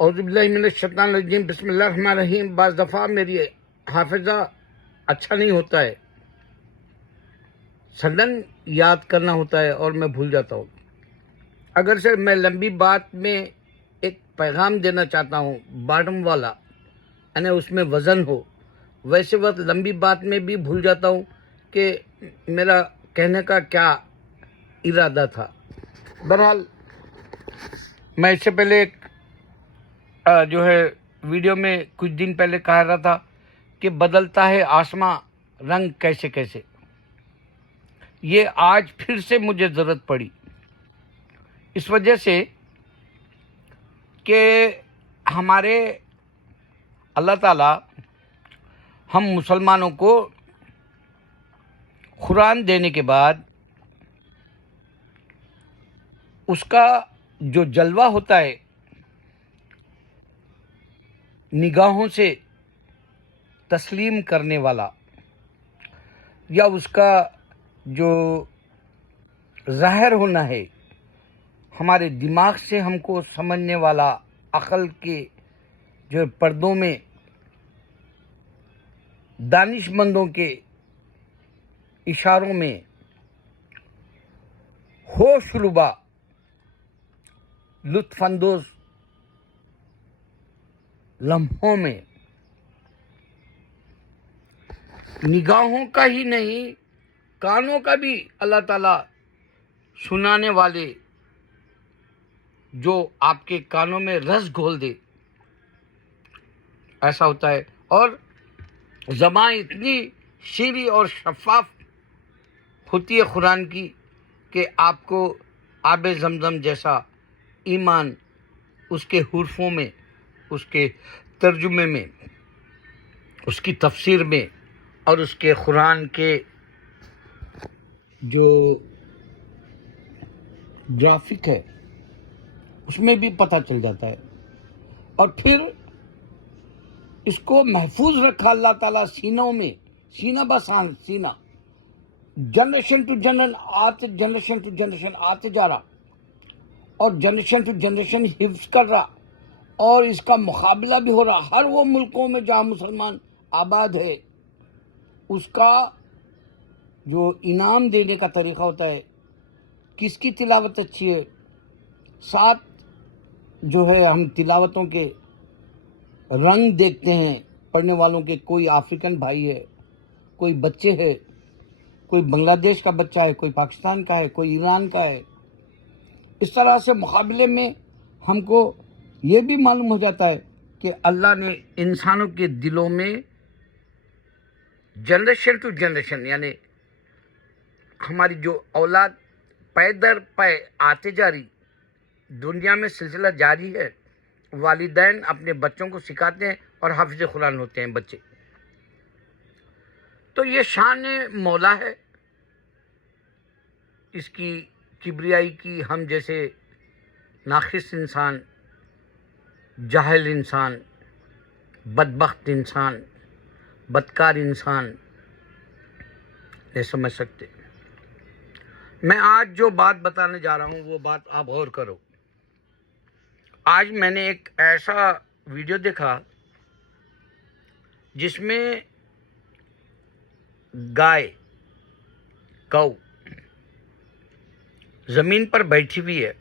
اعوذ باللہ من الشیطان الرجیم، بسم اللہ الرحمن الرحیم۔ بعض دفعہ میری حافظہ اچھا نہیں ہوتا ہے، سڈن یاد کرنا ہوتا ہے اور میں بھول جاتا ہوں۔ اگر سے میں لمبی بات میں ایک پیغام دینا چاہتا ہوں باٹم والا، یعنی اس میں وزن ہو، ویسے وقت لمبی بات میں بھی بھول جاتا ہوں کہ میرا کہنے کا کیا ارادہ تھا۔ بہرحال میں اس سے پہلے ایک جو ہے ویڈیو میں کچھ دن پہلے کہا رہا تھا کہ بدلتا ہے آسماں رنگ کیسے کیسے، یہ آج پھر سے مجھے ضرورت پڑی، اس وجہ سے کہ ہمارے اللہ تعالیٰ ہم مسلمانوں کو قرآن دینے کے بعد اس کا جو جلوہ ہوتا ہے نگاہوں سے تسلیم کرنے والا، یا اس کا جو ظاہر ہونا ہے ہمارے دماغ سے ہم کو سمجھنے والا، عقل کے جو پردوں میں دانش مندوں کے اشاروں میں ہوش ربا لطف اندوز لمحوں میں نگاہوں کا ہی نہیں کانوں کا بھی اللہ تعالیٰ سنانے والے، جو آپ کے کانوں میں رس گھول دے، ایسا ہوتا ہے۔ اور زبان اتنی شیریں اور شفاف ہوتی ہے قرآن کی کہ آپ کو آب زمزم جیسا ایمان اس کے حرفوں میں، اس کے ترجمے میں، اس کی تفسیر میں، اور اس کے قرآن کے جو گرافک ہے اس میں بھی پتہ چل جاتا ہے۔ اور پھر اس کو محفوظ رکھا اللہ تعالیٰ سینوں میں، سینہ بسان سینہ، جنریشن ٹو جنریشن آتے جا رہا، اور جنریشن ٹو جنریشن حفظ کر رہا، اور اس کا مقابلہ بھی ہو رہا ہر وہ ملکوں میں جہاں مسلمان آباد ہے۔ اس کا جو انعام دینے کا طریقہ ہوتا ہے، کس کی تلاوت اچھی ہے، ساتھ جو ہے ہم تلاوتوں کے رنگ دیکھتے ہیں پڑھنے والوں کے، کوئی افریقن بھائی ہے، کوئی بچے ہے، کوئی بنگلہ دیش کا بچہ ہے، کوئی پاکستان کا ہے، کوئی ایران کا ہے۔ اس طرح سے مقابلے میں ہم کو یہ بھی معلوم ہو جاتا ہے کہ اللہ نے انسانوں کے دلوں میں جنریشن ٹو جنریشن، یعنی ہماری جو اولاد پے در پے آتے جا رہی، دنیا میں سلسلہ جاری ہے، والدین اپنے بچوں کو سکھاتے ہیں اور حافظ قرآن ہوتے ہیں بچے۔ تو یہ شان مولا ہے، اس کی کبریائی کی ہم جیسے ناقص انسان، جاہل انسان، بدبخت انسان، بدکار انسان نہیں سمجھ سکتے۔ میں آج جو بات بتانے جا رہا ہوں وہ بات آپ غور کرو۔ آج میں نے ایک ایسا ویڈیو دیکھا جس میں گائے، کو زمین پر بیٹھی ہوئی ہے،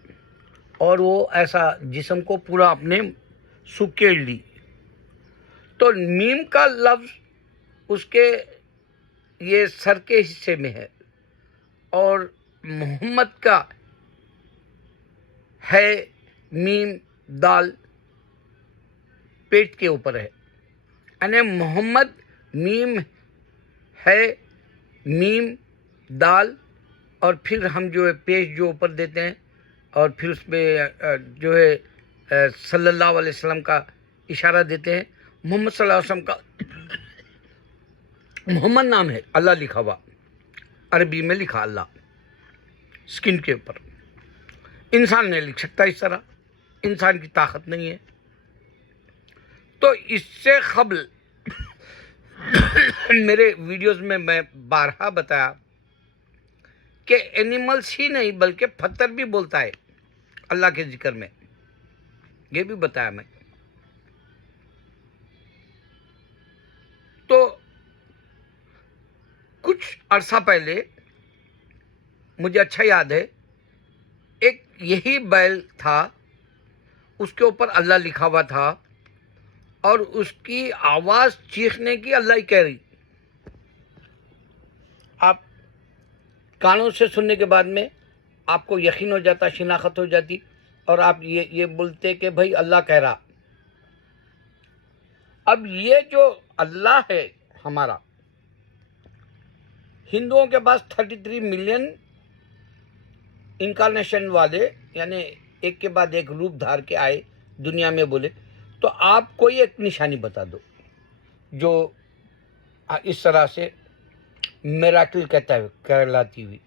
اور وہ ایسا جسم کو پورا اپنے سکیڑ لی، تو میم کا لفظ اس کے یہ سر کے حصے میں ہے، اور محمد کا ہے میم دال پیٹ کے اوپر ہے، یعنی محمد میم ہے، میم دال، اور پھر ہم جو ہے پیش جو اوپر دیتے ہیں، اور پھر اس پہ جو ہے صلی اللہ علیہ وسلم کا اشارہ دیتے ہیں۔ محمد صلی اللہ علیہ وسلم کا محمد نام ہے، اللہ لکھا ہوا، عربی میں لکھا اللہ سکن کے اوپر۔ انسان نہیں لکھ سکتا اس طرح، انسان کی طاقت نہیں ہے۔ تو اس سے قبل میرے ویڈیوز میں بارہا بتایا کہ اینیملز ہی نہیں بلکہ پتھر بھی بولتا ہے اللہ کے ذکر میں، یہ بھی بتایا میں۔ عرصہ پہلے مجھے اچھا یاد ہے، ایک یہی بیل تھا، اس کے اوپر اللہ لکھا ہوا تھا، اور اس کی آواز چیخنے کی اللہ ہی کہہ رہی. آپ کانوں سے سننے کے بعد میں آپ کو یقین ہو جاتا، شناخت ہو جاتی، اور آپ یہ بولتے کہ بھائی اللہ کہہ رہا. اب یہ جو اللہ ہے ہمارا، ہندوؤں کے پاس 33 ملین انکارنیشن والے، یعنی ایک کے بعد ایک روپ دھار کے آئے دنیا میں بولے. تو آپ کوئی ایک نشانی بتا دو جو اس طرح سے میراکل کہلاتی ہوئی،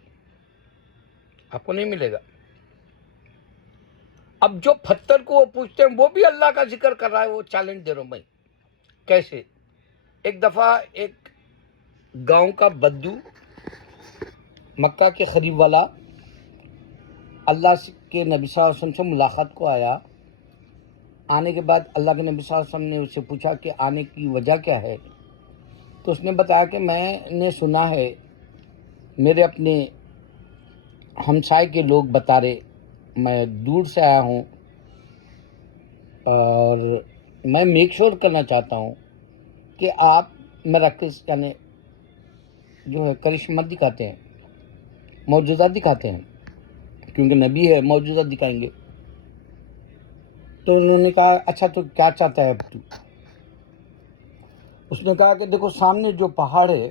آپ کو نہیں ملے گا. اب جو پتھر کو وہ پوچھتے ہیں وہ بھی اللہ کا ذکر کر رہا ہے. وہ چیلنج دے رہا ہوں میں. کیسے؟ ایک دفعہ ایک گاؤں کا بدو مکہ کے قریب والا اللہ کے نبی صلی اللہ علیہ وسلم سے ملاقات کو آیا. آنے کے بعد اللہ کے نبی صلی اللہ علیہ وسلم نے اس سے پوچھا کہ آنے کی وجہ کیا ہے. تو اس نے بتایا کہ میں نے سنا ہے، میرے اپنے ہمسائے کے لوگ بتا رہے، میں دور سے آیا ہوں اور میں میک شور کرنا چاہتا ہوں کہ آپ میراکلز یعنی جو ہے کرشمہ دکھاتے ہیں، معجزات دکھاتے ہیں، کیونکہ نبی ہے معجزات دکھائیں گے. تو انہوں نے کہا اچھا تو کیا چاہتا ہے اب تو؟ اس نے کہا کہ دیکھو سامنے جو پہاڑ ہے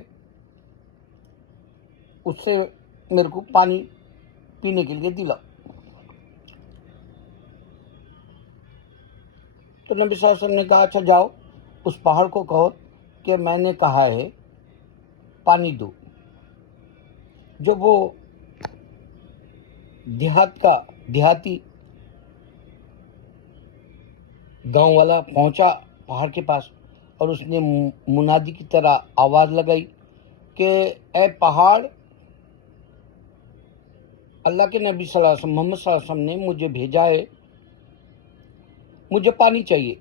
اس سے میرے کو پانی پینے کے لیے دلا. تو نبی صلی اللہ علیہ وسلم نے کہا اچھا جاؤ اس پہاڑ کو کہو کہ میں نے کہا ہے پانی دو. جب وہ دیہاتی گاؤں والا پہنچا پہاڑ کے پاس، اور اس نے منادی کی طرح آواز لگائی کہ اے پہاڑ، اللہ کے نبی صلی اللہ علیہ وسلم محمد صلی اللہ علیہ وسلم نے مجھے بھیجا ہے، مجھے پانی چاہیے.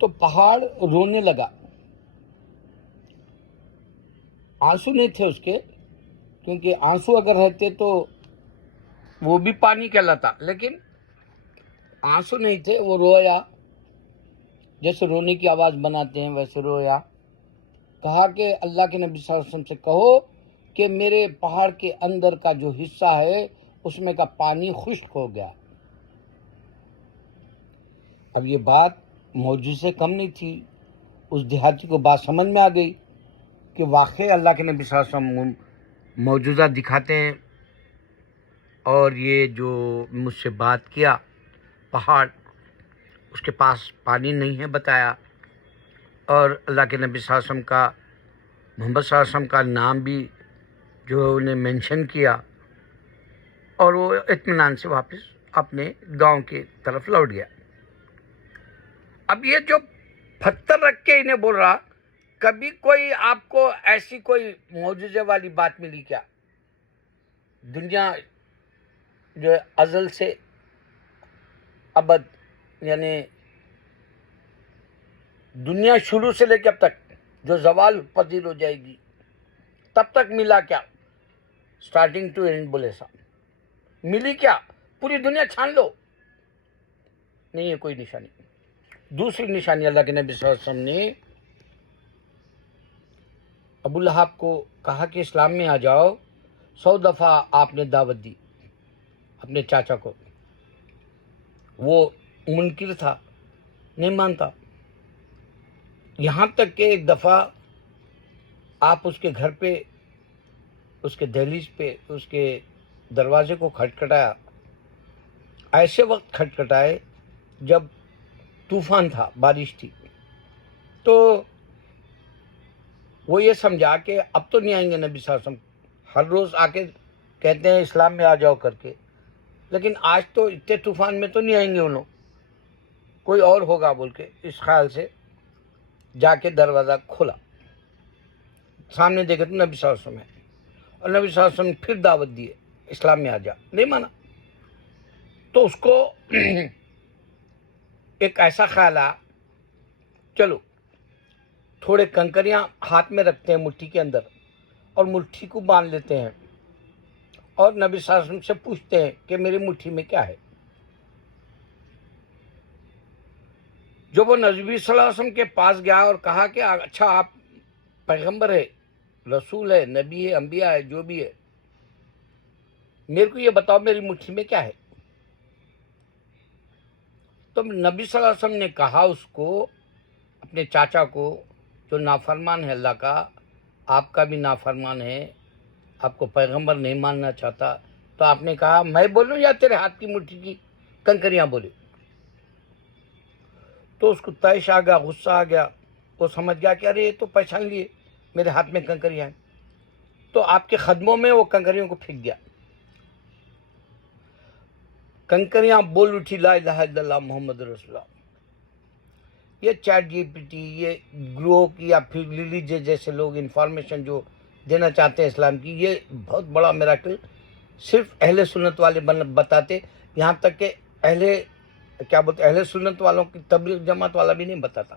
تو پہاڑ رونے لگا. آنسو نہیں تھے اس کے، کیونکہ آنسو اگر رہتے تو وہ بھی پانی کہلاتا، لیکن آنسو نہیں تھے. وہ رویا، جیسے رونے کی آواز بناتے ہیں ویسے رویا. کہا کہ اللہ کے نبی صلی اللہ علیہ وسلم سے کہو کہ میرے پہاڑ کے اندر کا جو حصہ ہے اس میں کا پانی خشک ہو گیا. اب یہ بات معجزے سے کم نہیں تھی. اس دیہاتی کو بات سمجھ میں آ گئی کہ واقعی اللہ کے نبی صلی اللہ علیہ وسلم معجزہ دکھاتے ہیں، اور یہ جو مجھ سے بات کیا پہاڑ، اس کے پاس پانی نہیں ہے بتایا، اور اللہ کے نبی صلی اللہ علیہ وسلم کا، محمد صلی اللہ علیہ وسلم کا نام بھی جو انہیں مینشن کیا، اور وہ اطمینان سے واپس اپنے گاؤں کی طرف لوٹ گیا. اب یہ جو پتھر رکھ کے انہیں بول رہا، کبھی کوئی آپ کو ایسی کوئی معجزے والی بات ملی کیا؟ دنیا جو ازل سے ابد، یعنی دنیا شروع سے لے کے اب تک جو زوال پذیر ہو جائے گی تب تک ملا کیا؟ سٹارٹنگ ٹو اینڈ بولے سا ملی کیا؟ پوری دنیا چھان لو، نہیں ہے کوئی نشانی. دوسری نشانی اللہ کے نبی صلی اللہ علیہ وسلم نے ابو لہب کو کہا کہ اسلام میں آ جاؤ. 100 دفعہ آپ نے دعوت دی اپنے چاچا کو، وہ منکر تھا، نہیں مانتا. یہاں تک کہ ایک دفعہ آپ اس کے گھر پہ، اس کے دہلیز پہ، اس کے دروازے کو کھٹکھٹایا. ایسے وقت کھٹکھٹائے جب طوفان تھا، بارش تھی. تو وہ یہ سمجھا کہ اب تو نہیں آئیں گے نبی صلی اللہ علیہ وسلم. ہر روز آ کے کہتے ہیں اسلام میں آ جاؤ کر کے، لیکن آج تو اتنے طوفان میں تو نہیں آئیں گے ان لوگ، کوئی اور ہوگا بول کے اس خیال سے جا کے دروازہ کھولا. سامنے دیکھے تو نبی صلی اللہ علیہ وسلم ہے، اور نبی صلی اللہ علیہ وسلم پھر دعوت دیے اسلام میں آ جا، نہیں مانا. تو اس کو ایک ایسا خیال آیا چلو تھوڑے کنکریاں ہاتھ میں رکھتے ہیں مٹھی کے اندر اور مٹھی کو باندھ لیتے ہیں اور نبی صلی اللہ علیہ وسلم سے پوچھتے ہیں کہ میری مٹھی میں کیا ہے. جو وہ نبی صلی اللہ علیہ وسلم کے پاس گیا اور کہا کہ اچھا آپ پیغمبر ہے، رسول ہے، نبی ہے، انبیاء ہے، جو بھی ہے، میرے کو یہ بتاؤ میری مٹھی میں کیا ہے. تو نبی صلی اللہ علیہ وسلم نے کہا اس کو، اپنے چاچا کو جو نافرمان ہے اللہ کا، آپ کا بھی نافرمان ہے، آپ کو پیغمبر نہیں ماننا چاہتا، تو آپ نے کہا میں بولوں یا تیرے ہاتھ کی مٹھی کی کنکریاں بولے. تو اس کو طیش آ گیا، غصہ آ گیا، وہ سمجھ گیا کہ ارے یہ تو پہچان لیے میرے ہاتھ میں کنکریاں ہیں. تو آپ کے قدموں میں وہ کنکریوں کو پھینک دیا. کنکریاں بول اٹھی لا الہ الا اللہ محمد رسول اللہ. یہ چیٹ جی پی ٹی، یہ گروک یا پھر لیلیجے جیسے لوگ انفارمیشن جو دینا چاہتے ہیں اسلام کی، یہ بہت بڑا میراکل صرف اہل سنت والے بتاتے. یہاں تک کہ اہل سنت والوں کی تبلیغ جماعت والا بھی نہیں بتاتا.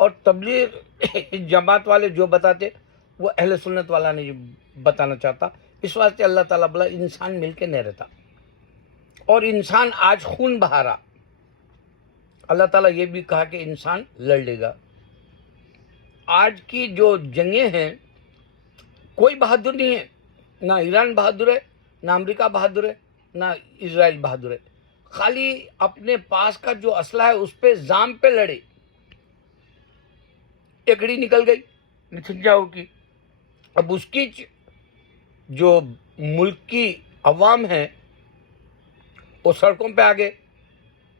اور تبلیغ جماعت والے جو بتاتے وہ اہل سنت والا نہیں بتانا چاہتا. اس واسطے اللہ تعالیٰ بلا انسان مل کے نہیں رہتا، اور انسان آج خون بہا رہا. اللہ تعالیٰ یہ بھی کہا کہ انسان لڑ لے گا. آج کی جو جنگیں ہیں کوئی بہادر نہیں ہے، نہ ایران بہادر ہے، نہ امریکہ بہادر ہے، نہ اسرائیل بہادر ہے. خالی اپنے پاس کا جو اسلحہ ہے اس پہ زام پہ لڑے. ایکڑی نکل گئی نتنیاہو کی، اب اس کی جو ملک کی عوام ہے وہ سڑکوں پہ آ گئے.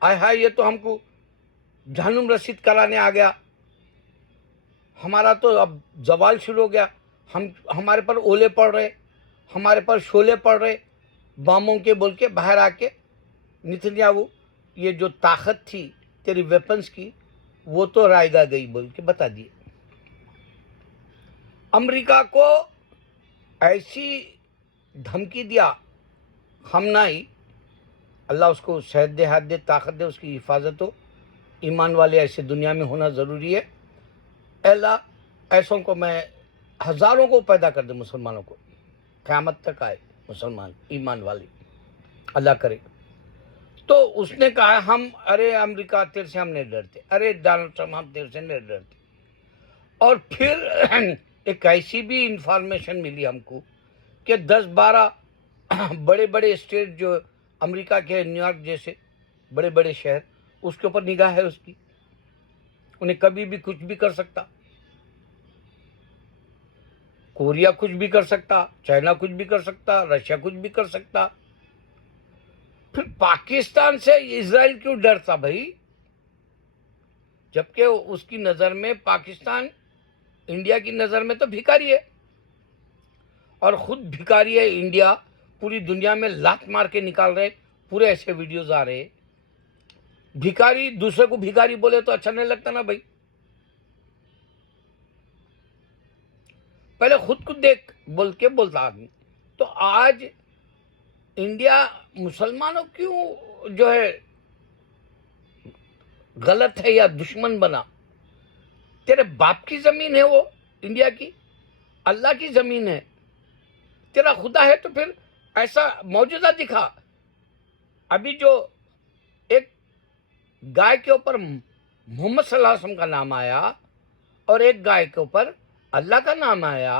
آئے ہائے یہ تو ہم کو جہنم رسید کرانے آ گیا، ہمارا تو اب زوال شروع ہو گیا، ہمارے پر اولے پڑ رہے، ہمارے پر شولے پڑ رہے باموں کے بول کے باہر آ کے نتنیاہو یہ جو طاقت تھی تیری ویپنز کی وہ تو رائے گا گئی بول کے بتا دیے. امریکہ کو ایسی دھمکی دیا خامنائی، اللہ اس کو صحت دے، ہاتھ دے، طاقت دے، اس کی حفاظت ہو. ایمان والے ایسے دنیا میں ہونا ضروری ہے. اللہ ایسوں کو میں ہزاروں کو پیدا کر دے، مسلمانوں کو قیامت تک آئے مسلمان ایمان والے، اللہ کرے. تو اس نے کہا ارے امریکہ تیرے سے ہم نہیں ڈرتے، ارے ڈونلڈ ٹرمپ ہم تیرے سے نہیں ڈرتے. اور پھر ایک ایسی بھی انفارمیشن ملی ہم کو کہ 10-12 بڑے بڑے اسٹیٹ جو امریکہ کے، نیو یارک جیسے بڑے بڑے شہر، اس کے اوپر نگاہ ہے اس کی. انہیں کبھی بھی کچھ بھی کر سکتا، کوریا کچھ بھی کر سکتا، چائنا کچھ بھی کر سکتا، رشیا کچھ بھی کر سکتا. پھر پاکستان سے اسرائیل کیوں ڈرتا بھائی؟ جبکہ اس کی نظر میں پاکستان انڈیا کی نظر میں تو بھکاری ہے، اور خود بھکاری ہے انڈیا. پوری دنیا میں لات مار کے نکال رہے، پورے ایسے ویڈیوز آ رہے. بھکاری دوسرے کو بھکاری بولے تو اچھا نہیں لگتا نا بھائی. پہلے خود کو دیکھ بول کے بولتا آدمی. تو آج انڈیا مسلمانوں کیوں جو ہے غلط ہے یا دشمن بنا؟ تیرے باپ کی زمین ہے وہ انڈیا کی، اللہ کی زمین ہے، تیرا خدا ہے. تو پھر ایسا موجودہ دکھا. ابھی جو ایک گائے کے اوپر محمد صلی اللہ علیہ وسلم کا نام آیا اور ایک گائے کے اوپر اللہ کا نام آیا،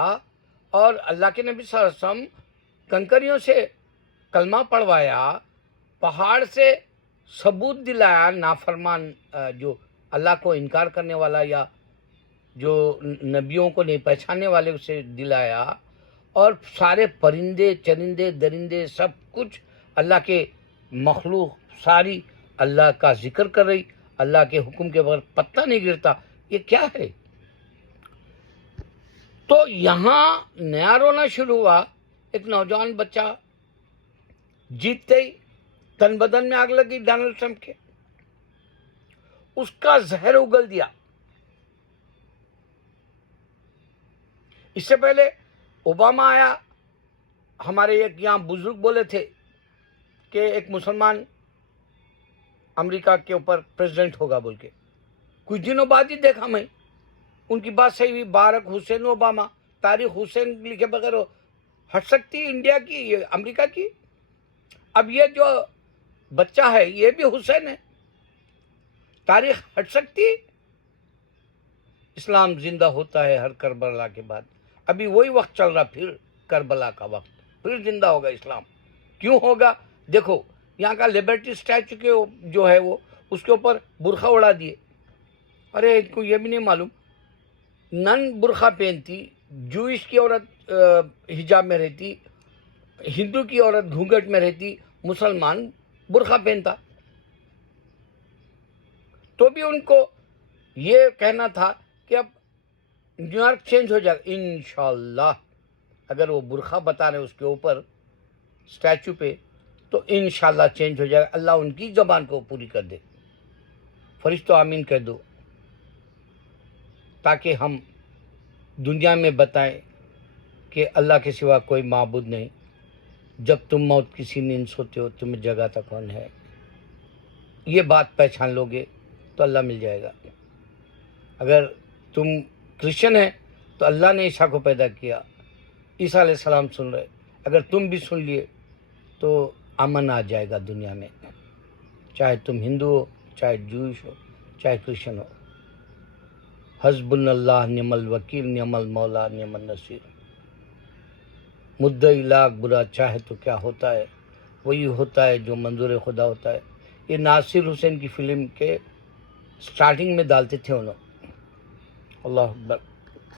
اور اللہ کے نبی صلی اللہ علیہ وسلم کنکریوں سے کلمہ پڑھوایا، پہاڑ سے ثبوت دلایا، نافرمان جو اللہ کو انکار کرنے والا یا جو نبیوں کو نہیں پہچاننے والے اسے دلایا. اور سارے پرندے چرندے درندے سب کچھ اللہ کے مخلوق ساری اللہ کا ذکر کر رہی، اللہ کے حکم کے بغیر پتہ نہیں گرتا. یہ کیا ہے؟ تو یہاں نیا رونا شروع ہوا. ایک نوجوان بچہ جیتتے ہی تن بدن میں آگ لگی ڈونلڈ ٹرمپ کے، اس کا زہر اگل دیا. اس سے پہلے اوباما آیا، ہمارے ایک یہاں بزرگ بولے تھے کہ ایک مسلمان امریکہ کے اوپر پریزیڈنٹ ہوگا بول کے. کچھ دنوں بعد ہی دیکھا میں ان کی بات صحیح ہوئی. بارک حسین اوباما, تاریخ حسین لکھے بغیر ہٹ سکتی انڈیا کی, یہ امریکہ کی. اب یہ جو بچہ ہے یہ بھی حسین ہے, تاریخ ہٹ سکتی. اسلام زندہ ہوتا ہے ہر کربلا کے بعد. ابھی وہی وقت چل رہا, پھر کربلا کا وقت, پھر زندہ ہوگا اسلام. کیوں ہوگا؟ دیکھو یہاں کا لبرٹی اسٹیچو کے جو ہے وہ اس کے اوپر برقع اڑا دیے. ارے ان کو یہ بھی نہیں معلوم, نن برقع پہنتی, جوئش کی عورت حجاب میں رہتی, ہندو کی عورت گھونگھٹ میں رہتی, مسلمان برقع پہنتا. تو بھی ان کو یہ کہنا تھا کہ اب نیو یارک چینج ہو جائے گا انشاءاللہ. اگر وہ برقع بتا رہے اس کے اوپر اسٹیچو پہ تو انشاءاللہ چینج ہو جائے گا. اللہ ان کی زبان کو پوری کر دے. فرشتوں آمین کہہ دو, تاکہ ہم دنیا میں بتائیں کہ اللہ کے سوا کوئی معبود نہیں. جب تم موت کسی نیند سوتے ہو تمہیں جگاتا کون ہے. یہ بات پہچان لو گے تو اللہ مل جائے گا. اگر تم کرسچن ہے تو اللہ نے عیسیٰ کو پیدا کیا, عیسیٰ علیہ السلام سن رہے. اگر تم بھی سن لیے تو امن آ جائے گا دنیا میں, چاہے تم ہندو ہو, چاہے جوئش ہو, چاہے کرسچن ہو. حسبنا اللہ نعم الوکیل نعم المولا نعم النصیر. مدعی لاکھ برا چاہے تو کیا ہوتا ہے, وہی ہوتا ہے جو منظور خدا ہوتا ہے. یہ ناصر حسین کی فلم کے سٹارٹنگ میں ڈالتے تھے انہوں. اللہ اکبر.